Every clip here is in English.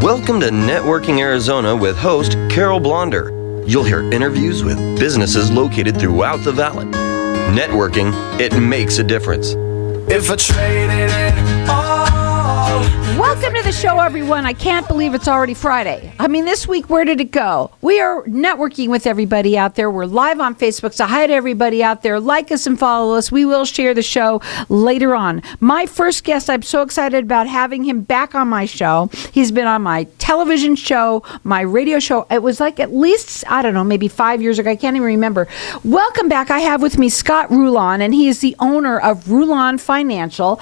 Welcome to Networking Arizona with host Carol Blonder. You'll hear interviews with businesses located throughout the valley. Networking, it makes a difference. If I traded it all. Welcome to the show, everyone. I can't believe it's already Friday. I mean, this week, where did it go? We are networking with everybody out there. We're live on Facebook, so hi to everybody out there. Like us and follow us. We will share the show later on. My first guest, I'm so excited about having him back on my show. He's been on my television show, my radio show. It was like at least, I don't know, maybe 5 years ago. I can't even remember. Welcome back. I have with me Scott Rulon, and he is the owner of Rulon Financial.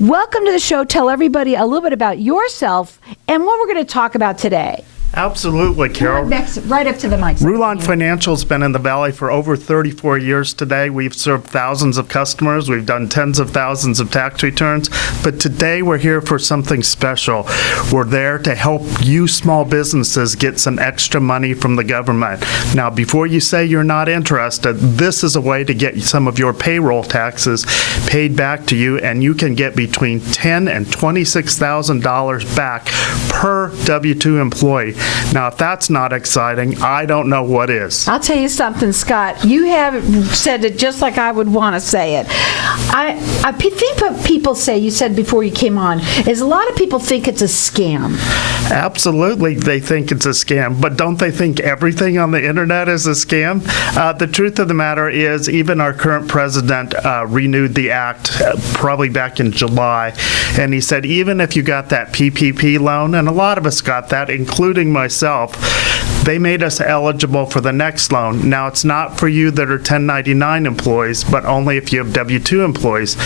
Welcome to the show. Tell everybody a little bit about yourself and what we're going to talk about today. Absolutely, Carol. Right up to the mic. Rulon Financial's been in the Valley for over 34 years today. We've served thousands of customers. We've done tens of thousands of tax returns. But today we're here for something special. We're there to help you small businesses get some extra money from the government. Now, before you say you're not interested, this is a way to get some of your payroll taxes paid back to you, and you can get between $10,000 and $26,000 back per W-2 employee. Now, if that's not exciting, I don't know what is. I'll tell you something, Scott. You have said it just like I would want to say it. I think what people say, you said before you came on, is a lot of people think it's a scam. Absolutely, they think it's a scam. But don't they think everything on the internet is a scam? The truth of the matter is, even our current president renewed the act probably back in July. And he said, even if you got that PPP loan, and a lot of us got that, including myself, they made us eligible for the next loan. Now, it's not for you that are 1099 employees, but only if you have W-2 employees.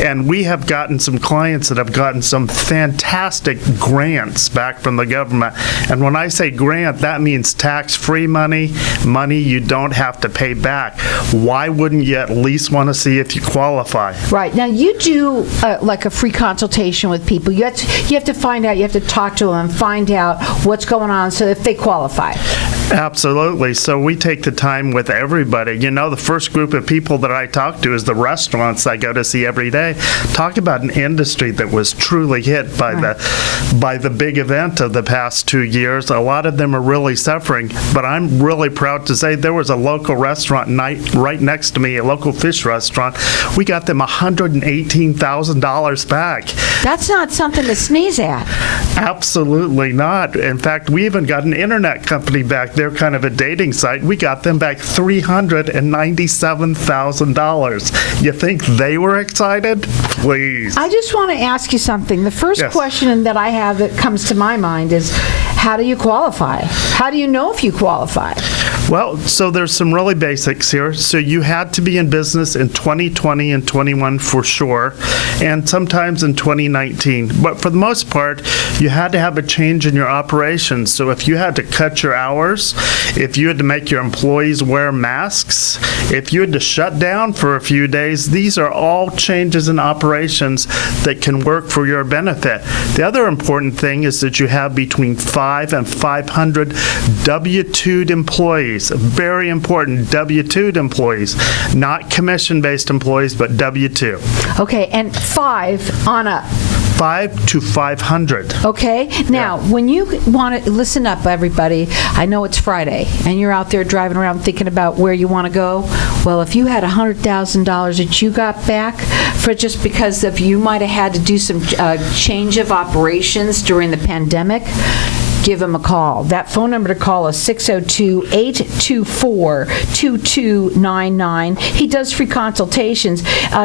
And we have gotten some clients that have gotten some fantastic grants back from the government. And when I say grant, that means tax-free money you don't have to pay back. Why wouldn't you at least want to see if you qualify? Right. Now, you do like a free consultation with people. You have to find out, you have to talk to them, find out what's going on so if they qualify. Absolutely. So we take the time with everybody. You know, the first group of people that I talk to is the restaurants I go to see every day. Talk about an industry that was truly hit by the big event of the past 2 years. A lot of them are really suffering, but I'm really proud to say there was a local restaurant right next to me, a local fish restaurant. We got them $118,000 back. That's not something to sneeze at. Absolutely not. In fact, we even got an internet company back. They're kind of a dating site. We got them back $397,000. You think they were excited? Please. I just want to ask you something. The first question that I have that comes to my mind is, how do you qualify? How do you know if you qualify? Well, so there's some really basics here. So you had to be in business in 2020 and 21 for sure, and sometimes in 2019. But for the most part, you had to have a change in your operations. So if you had to cut your hours, if you had to make your employees wear masks, if you had to shut down for a few days, these are all changes in operations that can work for your benefit. The other important thing is that you have between 5 and 500 W-2'd employees. Very important, W-2'd employees, not commission-based employees, but W-2. Okay, and 5 on up. 5 to 500. Okay. Now, when you want to listen up, everybody, I know it's Friday, and you're out there driving around thinking about where you want to go. Well, if you had $100,000 that you got back for just because of you might have had to do some change of operations during the pandemic, give him a call. That phone number to call is 602-824-2299. He does free consultations.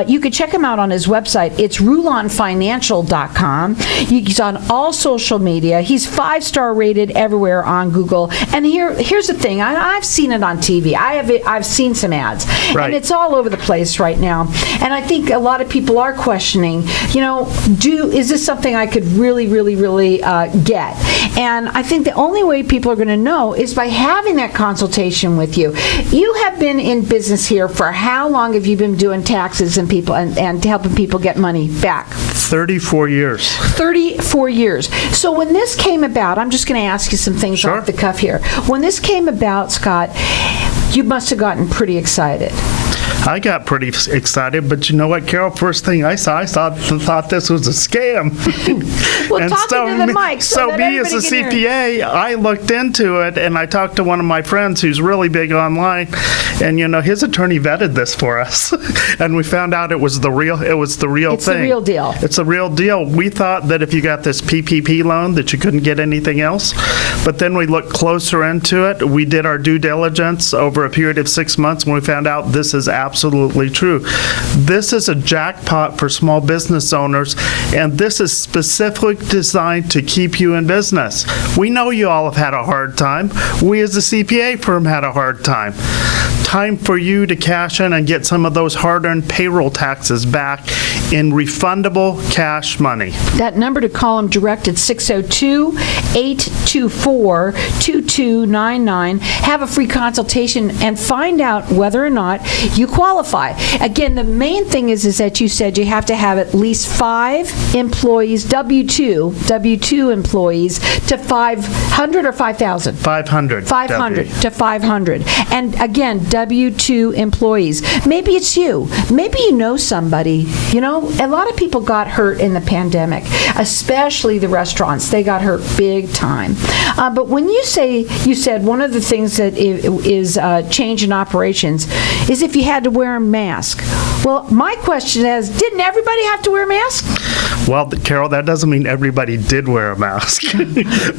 You can check him out on his website. It's rulonfinancial.com. He's on all social media. He's 5-star rated everywhere on Google. And here's the thing. I've seen it on TV. I've seen some ads. Right. And it's all over the place right now. And I think a lot of people are questioning, is this something I could really, really, really get? And I think the only way people are going to know is by having that consultation with you. You have been in business here for how long have you been doing taxes and people and helping people get money back? 34 years. 34 years. So when this came about, I'm just going to ask you some things off the cuff here. When this came about, Scott, you must have gotten pretty excited. I got pretty excited, but you know what, Carol? First thing I thought this was a scam. Well, talking to the mic so that me as a everybody can hear. CPA, I looked into it, and I talked to one of my friends who's really big online, and his attorney vetted this for us, and we found out it was the real thing. It's the real deal. It's a real deal. We thought that if you got this PPP loan that you couldn't get anything else, but then we looked closer into it. We did our due diligence over a period of 6 months, and we found out this is absolutely true. This is a jackpot for small business owners, and this is specifically designed to keep you in business. We know you all have had a hard time. We as a CPA firm had a hard time. Time for you to cash in and get some of those hard-earned payroll taxes back in refundable cash money. That number to call them direct at 602-824-2299. Have a free consultation and find out whether or not you qualify. Again, the main thing is that you said you have to have at least 5 employees, W-2 employees, to 500 or 5,000? 500. 500 to 500. And again, W-2 employees. Maybe it's you. Maybe you know somebody. A lot of people got hurt in the pandemic, especially the restaurants. They got hurt big time. But when you said one of the things that is change in operations is if you had to wear a mask. Well, my question is, didn't everybody have to wear a mask? Well, Carol, that doesn't mean everybody did wear a mask.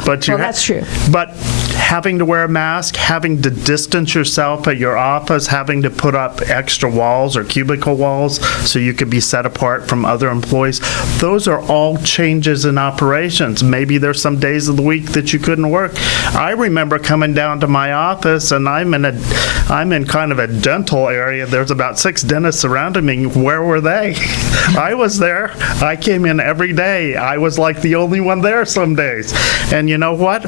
But that's true. But having to wear a mask, having to distance yourself at your office, having to put up extra walls or cubicle walls so you could be set apart from other employees, those are all changes in operations. Maybe there's some days of the week that you couldn't work. I remember coming down to my office, and I'm in kind of a dental area. There's about 6 dentists surrounding me. Where were they? I was there. I came in every day. I was like the only one there some days. And you know what?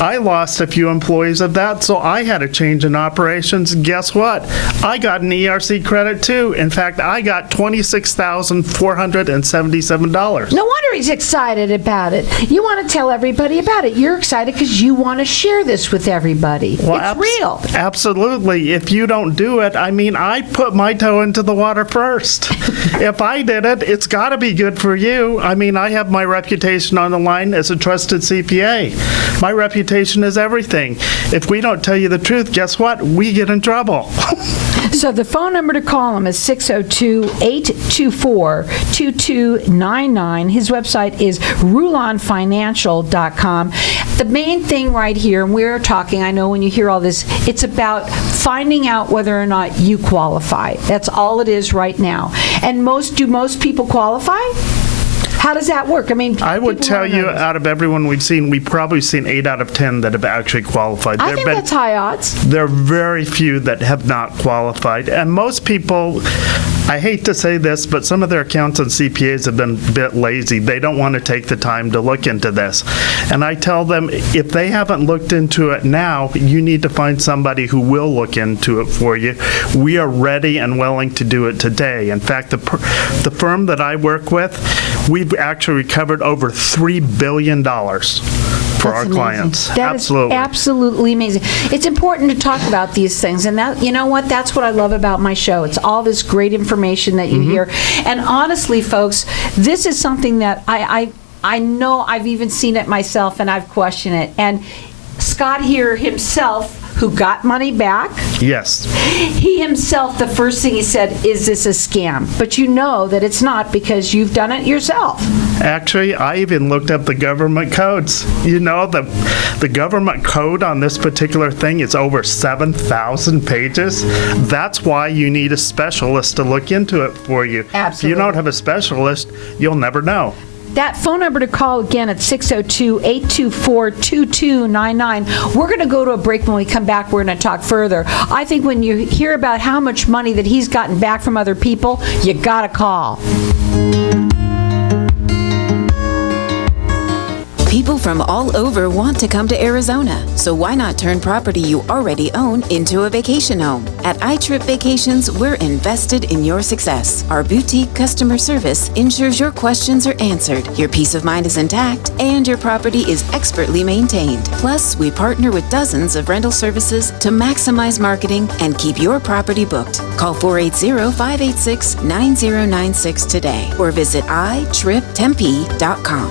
I lost a few employees of that, so I had a change in operations. Guess what? I got an ERC credit too. In fact, I got $26,477. No wonder he's excited about it. You want to tell everybody about it. You're excited because you want to share this with everybody. Well, it's real. Absolutely. If you don't do it, I put my toe into the water first. If I did it, it's got to be good for you. I have my reputation on the line as a trusted CPA. My reputation is everything. If we don't tell you the truth, guess what? We get in trouble. So the phone number to call him is 602-824-2299. His website is rulonfinancial.com. The main thing right here, and we're talking, I know when you hear all this, it's about finding out whether or not you qualify. That's all it is right now. And do most people qualify? How does that work? I would tell you, out of everyone we've seen, we've probably seen 8 out of 10 that have actually qualified. I think that's high odds. There are very few that have not qualified. And most people, I hate to say this, but some of their accountants and CPAs have been a bit lazy. They don't want to take the time to look into this. And I tell them, if they haven't looked into it now, you need to find somebody who will look into it for you. We are ready and willing to do it today. In fact, the firm that I work with, we've actually recovered over $3 billion for our clients. That is absolutely amazing. It's important to talk about these things, and that, you know what? That's what I love about my show. It's all this great information that you hear. And honestly, folks, this is something that I know I've even seen it myself, and I've questioned it. And Scott here himself, who got money back. Yes. He himself, the first thing he said, is this a scam? But you know that it's not because you've done it yourself. Actually, I even looked up the government codes. The government code on this particular thing is over 7,000 pages. That's why you need a specialist to look into it for you. Absolutely. If you don't have a specialist, you'll never know. That phone number to call again at 602-824-2299. We're going to go to a break. When we come back, we're going to talk further. I think when you hear about how much money that he's gotten back from other people, you got to call. People from all over want to come to Arizona, so why not turn property you already own into a vacation home? At iTrip Vacations, we're invested in your success. Our boutique customer service ensures your questions are answered, your peace of mind is intact, and your property is expertly maintained. Plus, we partner with dozens of rental services to maximize marketing and keep your property booked. Call 480-586-9096 today or visit itriptempe.com.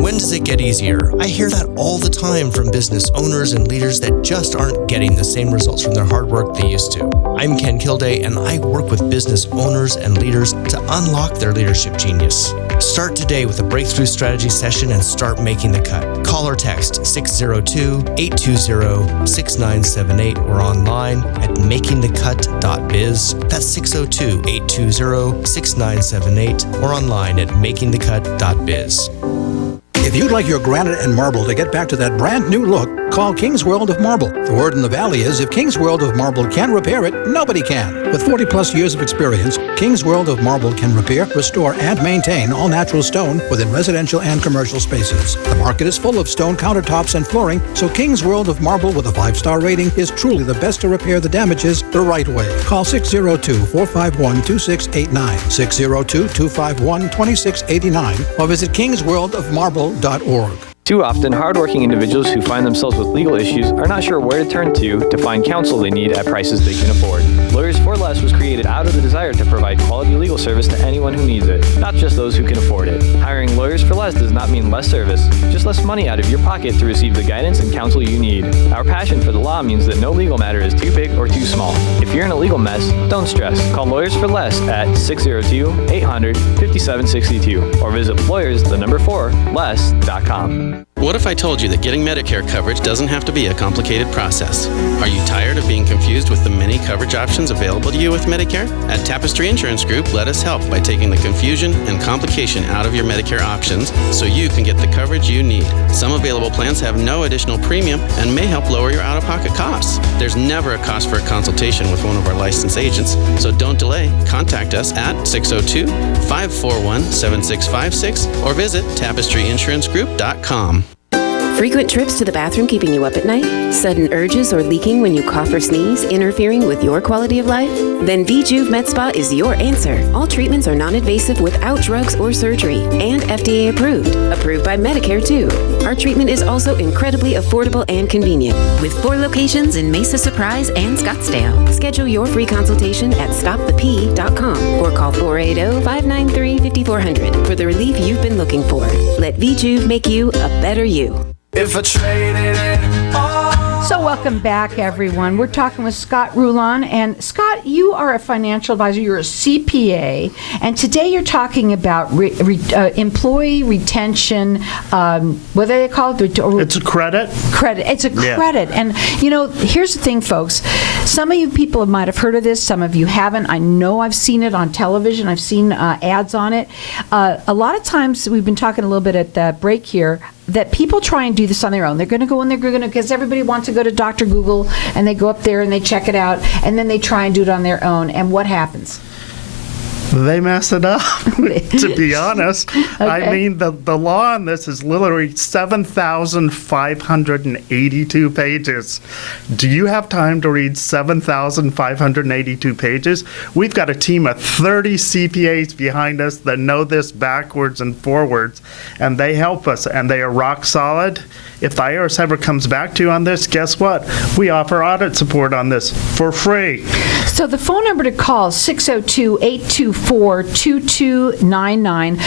When does it get easier? I hear that all the time from business owners and leaders that just aren't getting the same results from their hard work they used to. I'm Ken Kilday, and I work with business owners and leaders to unlock their leadership genius. Start today with a breakthrough strategy session and start making the cut. Call or text 602-820-6978 or online at makingthecut.biz. That's 602-820-6978 or online at makingthecut.biz. If you'd like your granite and marble to get back to that brand new look, call King's World of Marble. The word in the valley is if King's World of Marble can't repair it, nobody can. With 40 plus years of experience, King's World of Marble can repair, restore, and maintain all natural stone within residential and commercial spaces. The market is full of stone countertops and flooring, so King's World of Marble with a 5-star rating is truly the best to repair the damages the right way. Call 602-451-2689, 602-251-2689, or visit kingsworldofmarble.org. Too often, hardworking individuals who find themselves with legal issues are not sure where to turn to find counsel they need at prices they can afford. Lawyers for Less was created out of the desire to provide quality legal service to anyone who needs it, not just those who can afford it. Hiring Lawyers for Less does not mean less service, just less money out of your pocket to receive the guidance and counsel you need. Our passion for the law means that no legal matter is too big or too small. If you're in a legal mess, don't stress. Call Lawyers for Less at 602-800-5762 or visit lawyers4less.com. What if I told you that getting Medicare coverage doesn't have to be a complicated process? Are you tired of being confused with the many coverage options available to you with Medicare? At Tapestry Insurance Group, let us help by taking the confusion and complication out of your Medicare options so you can get the coverage you need. Some available plans have no additional premium and may help lower your out-of-pocket costs. There's never a cost for a consultation with one of our licensed agents, so don't delay. Contact us at 602-541-7656 or visit tapestryinsurancegroup.com. Frequent trips to the bathroom keeping you up at night? Sudden urges or leaking when you cough or sneeze, interfering with your quality of life? Then VJuve Med Spa is your answer. All treatments are non-invasive without drugs or surgery and FDA approved. Approved by Medicare too. Our treatment is also incredibly affordable and convenient. With 4 locations in Mesa, Surprise, and Scottsdale. Schedule your free consultation at stopthep.com or call 480-593-5400 for the relief you've been looking for. Let VJuve make you a better you. If I traded it all. So welcome back, everyone. We're talking with Scott Rulon. And Scott, you are a financial advisor. You're a CPA. And today you're talking about employee retention, what do they call it? It's a credit. Credit. It's a credit. Yeah. And, you know, here's the thing, folks. Some of you people might have heard of this. Some of you haven't. I know I've seen it on television. I've seen ads on it. A lot of times, we've been talking a little bit at the break here, that people try and do this on their own. They're going to go and they're going to, because everybody wants to go to Dr. Google, and they go up there and they check it out, and then they try and do it on their own. And what happens? They mess it up, to be honest. Okay. I mean, the law on this is literally 7,582 pages. Do you have time to read 7,582 pages? We've got a team of 30 CPAs behind us that know this backwards and forwards, and they help us, and they are rock solid. If the IRS ever comes back to you on this, guess what? We offer audit support on this for free. So the phone number to call is 602-824-2299.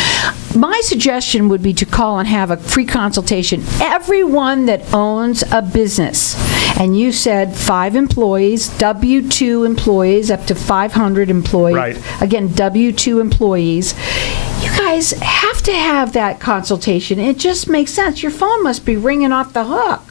My suggestion would be to call and have a free consultation. Everyone that owns a business, and you said 5 employees, W-2 employees, up to 500 employees. Right. Again, W-2 employees. You guys have to have that consultation. It just makes sense. Your phone must be ringing off the hook.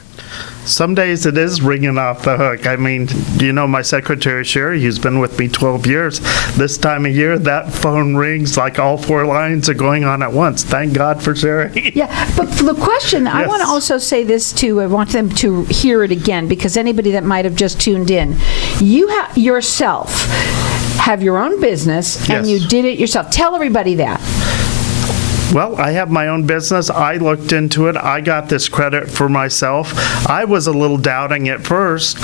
Some days it is ringing off the hook. I mean, you know, my secretary, Sherry, who's been with me 12 years, this time of year, that phone rings like all 4 lines are going on at once. Thank God for Sherry. Yeah, but for the question, I Yes. want to also say this too. I want them to hear it again, because anybody that might have just tuned in, you yourself have your own business, and Yes. you did it yourself. Tell everybody that. Well, I have my own business. I looked into it. I got this credit for myself. I was a little doubting at first,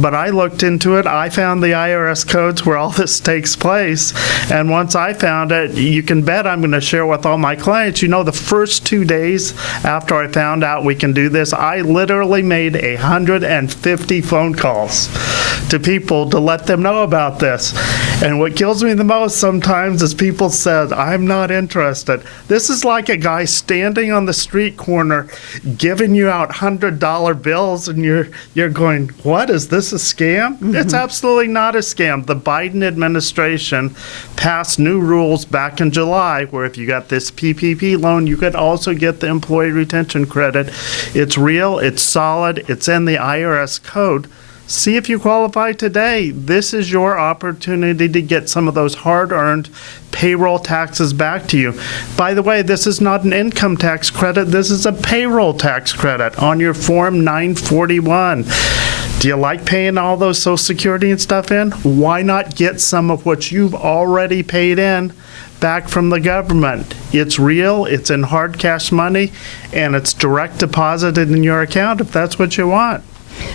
but I looked into it. I found the IRS codes where all this takes place. And once I found it, you can bet I'm going to share with all my clients. You know, the first 2 days after I found out we can do this, I literally made 150 phone calls to people to let them know about this. And what kills me the most sometimes is people said, I'm not interested. This is like a guy standing on the street corner giving you out $100 bills, and you're going, what, is this a scam? Mm-hmm. It's absolutely not a scam. The Biden administration passed new rules back in July where if you got this PPP loan, you could also get the employee retention credit. It's real, it's solid, it's in the IRS code. See if you qualify today. This is your opportunity to get some of those hard-earned payroll taxes back to you. By the way, this is not an income tax credit. This is a payroll tax credit on your Form 941. Do you like paying all those Social Security and stuff in? Why not get some of what you've already paid in back from the government? It's real, it's in hard cash money, and it's direct deposited in your account if that's what you want.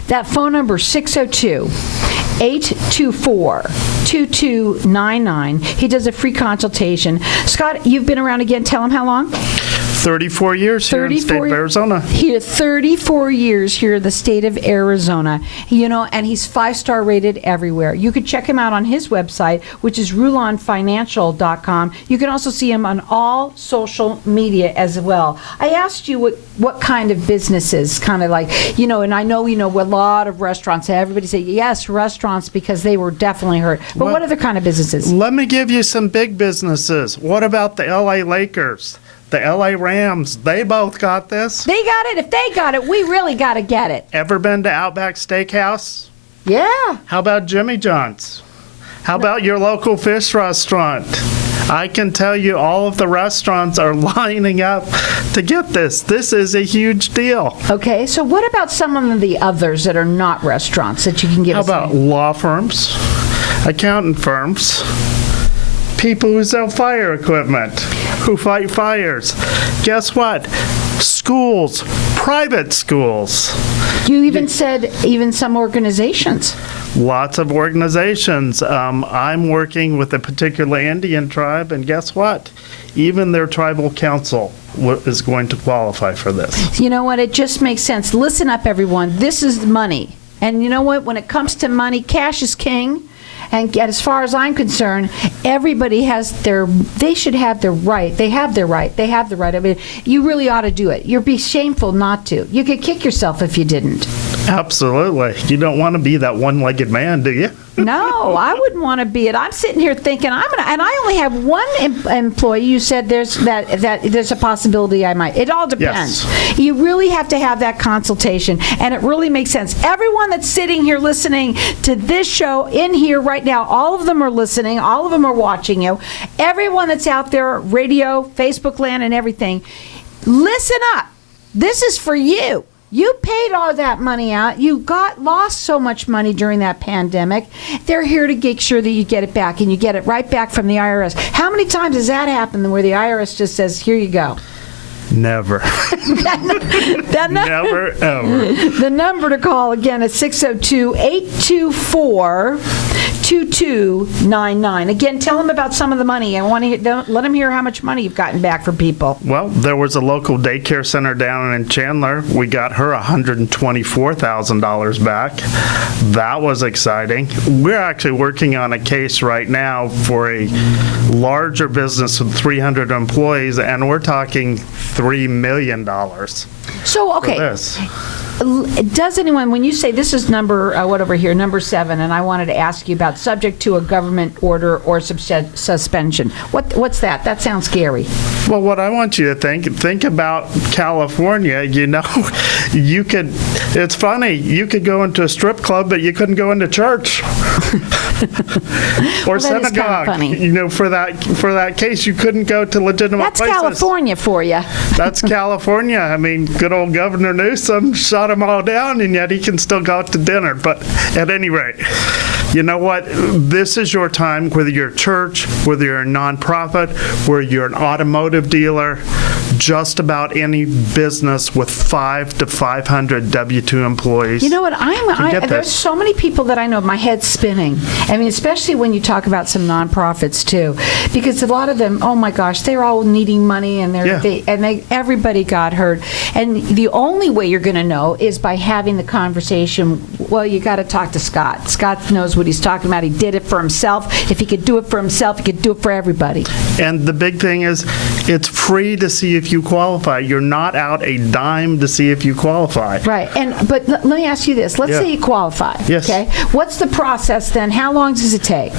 That phone number, 602-824-2299. He does a free consultation. Scott, you've been around again. Tell him how long? 34 years here in the state of Arizona. Here, 34 years here in the state of Arizona. You know, and he's 5-star rated everywhere. You could check him out on his website, which is rulonfinancial.com. You can also see him on all social media as well. I asked you what kind of businesses, kind of like, you know, and I know, you know, a lot of restaurants. Everybody say, yes, restaurants, because they were definitely hurt. But what other kind of businesses? Let me give you some big businesses. What about the LA Lakers? The LA Rams, they both got this. They got it. If they got it, we really got to get it. Ever been to Outback Steakhouse? Yeah. How about Jimmy John's? How about your local fish restaurant? I can tell you all of the restaurants are lining up to get this. This is a huge deal. Okay, so what about some of the others that are not restaurants that you can give us? How about law firms, accountant firms, people who sell fire equipment, who fight fires? Guess what? Schools, private schools. You even said even some organizations. Lots of organizations. I'm working with a particular Indian tribe, and guess what? Even their tribal council is going to qualify for this. You know what? It just makes sense. Listen up, everyone. This is money. And you know what? When it comes to money, cash is king. And as far as I'm concerned, everybody has they should have their right. They have their right. They have the right. I mean, you really ought to do it. You'd be shameful not to. You could kick yourself if you didn't. Absolutely. You don't want to be that one-legged man, do you? No, I wouldn't want to be it. I'm sitting here thinking and I only have one employee. You said there's there's a possibility I might. It all depends. Yes. You really have to have that consultation, and it really makes sense. Everyone that's sitting here listening to this show in here right now, all of them are listening. All of them are watching you. Everyone that's out there, radio, Facebook land, and everything, listen up. This is for you. You paid all that money out. You lost so much money during that pandemic. They're here to make sure that you get it back, and you get it right back from the IRS. How many times has that happened where the IRS just says, here you go? Never. Never, ever. The number to call, again, is 602-824-2299. Again, tell them about some of the money. I want to let them hear how much money you've gotten back from people. Well, there was a local daycare center down in Chandler. We got her $124,000 back. That was exciting. We're actually working on a case right now for a larger business with 300 employees, and we're talking $3 million. So, okay. For this. Does anyone, when you say this is number 7, and I wanted to ask you about subject to a government order or suspension, what's that? That sounds scary. Well, what I want you to think about California. You know, it's funny, you could go into a strip club, but you couldn't go into church. Or synagogue. Funny. You know, for that case, you couldn't go to legitimate places. That's California for you. That's California. I mean, good old Governor Newsom shot them all down, and yet he can still go out to dinner. But at any rate, You know what? This is your time, whether you're a church, whether you're a nonprofit, whether you're an automotive dealer, just about any business with 5 to 500 W-2 employees. You know what? There's so many people that I know, my head's spinning. I mean, especially when you talk about some nonprofits too, because a lot of them, oh my gosh, they're all needing money, and everybody got hurt. And the only way you're going to know is by having the conversation. Well, you got to talk to Scott. Scott knows what he's talking about. He did it for himself. If he could do it for himself, he could do it for everybody. And the big thing is, it's free to see if you qualify. You're not out a dime to see if you qualify. Right. But let me ask you this. Let's say you qualify. Yes. Okay. What's the process then? How long does it take?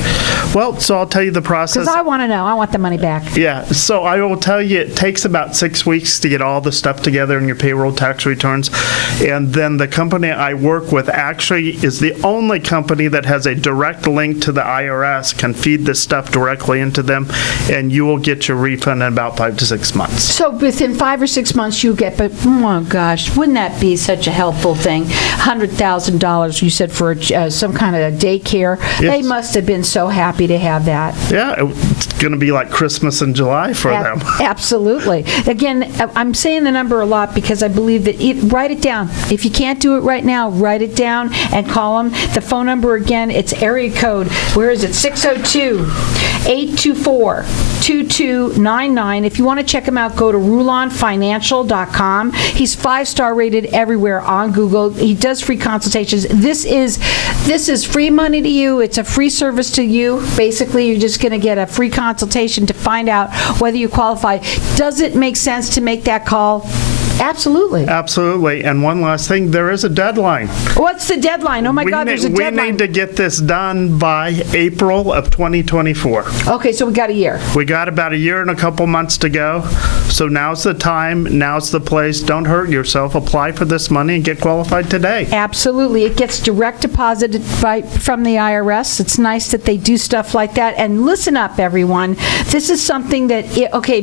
Well, so I'll tell you the process. Because I want to know. I want the money back. Yeah. So I will tell you, it takes about 6 weeks to get all the stuff together in your payroll tax returns. And then the company I work with actually is the only company that has a direct link to the IRS, can feed this stuff directly into them, and you will get your refund in about 5 to 6 months. So within 5 or 6 months you get, but oh gosh, wouldn't that be such a helpful thing? $100,000 you said for some kind of daycare. Yes. They must have been so happy to have that. Yeah, it's going to be like Christmas in July for them. Absolutely. Again, I'm saying the number a lot because I believe that write it down. If you can't do it right now, write it down and call them. The phone number again, it's area code, where is it? 602-824-2299. If you want to check him out, go to rulonfinancial.com. He's 5-star rated everywhere on Google. He does free consultations. This is free money to you. It's a free service to you. Basically, you're just going to get a free consultation to find out whether you qualify. Does it make sense to make that call? Absolutely. Absolutely. And one last thing, there is a deadline. What's the deadline? Oh my God, there's a deadline. We need to get this done by April of 2024. Okay, so we got a year. We got about a year and a couple months to go. So now's the time, now's the place. Don't hurt yourself. Apply for this money and get qualified today. Absolutely. It gets direct deposited from the IRS. It's nice that they do stuff like that. And listen up, everyone. This is something that,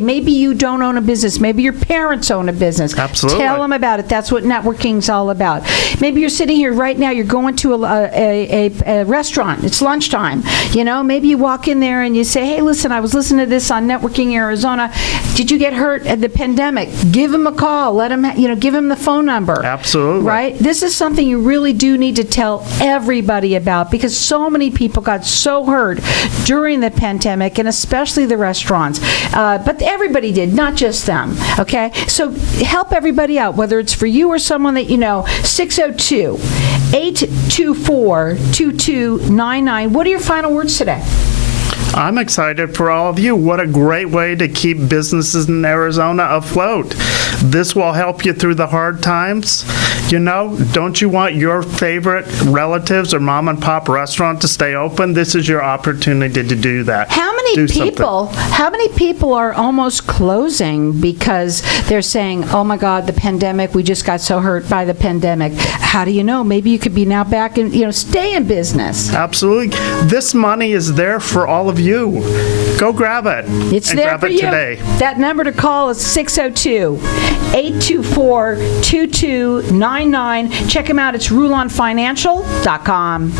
maybe you don't own a business. Maybe your parents own a business. Absolutely. Tell them about it. That's what networking's all about. Maybe you're sitting here right now, you're going to a restaurant. It's lunchtime. Maybe you walk in there and you say, hey, listen, I was listening to this on Networking Arizona. Did you get hurt at the pandemic? Give them a call. Let them, give them the phone number. Absolutely. Right? This is something you really do need to tell everybody about because so many people got so hurt during the pandemic, and especially the restaurants. But everybody did, not just them. Okay? So help everybody out, whether it's for you or someone that you know. 602-824-2299. What are your final words today? I'm excited for all of you. What a great way to keep businesses in Arizona afloat. This will help you through the hard times. Don't you want your favorite relatives or mom and pop restaurant to stay open? This is your opportunity to do that. How many people are almost closing because they're saying, oh my God, the pandemic, we just got so hurt by the pandemic. How do you know? Maybe you could be now back and, stay in business. Absolutely. This money is there for all of you. Go grab it. It's there grab for it you. Today. That number to call is 602-824-2299. Check him out. It's rulonfinancial.com.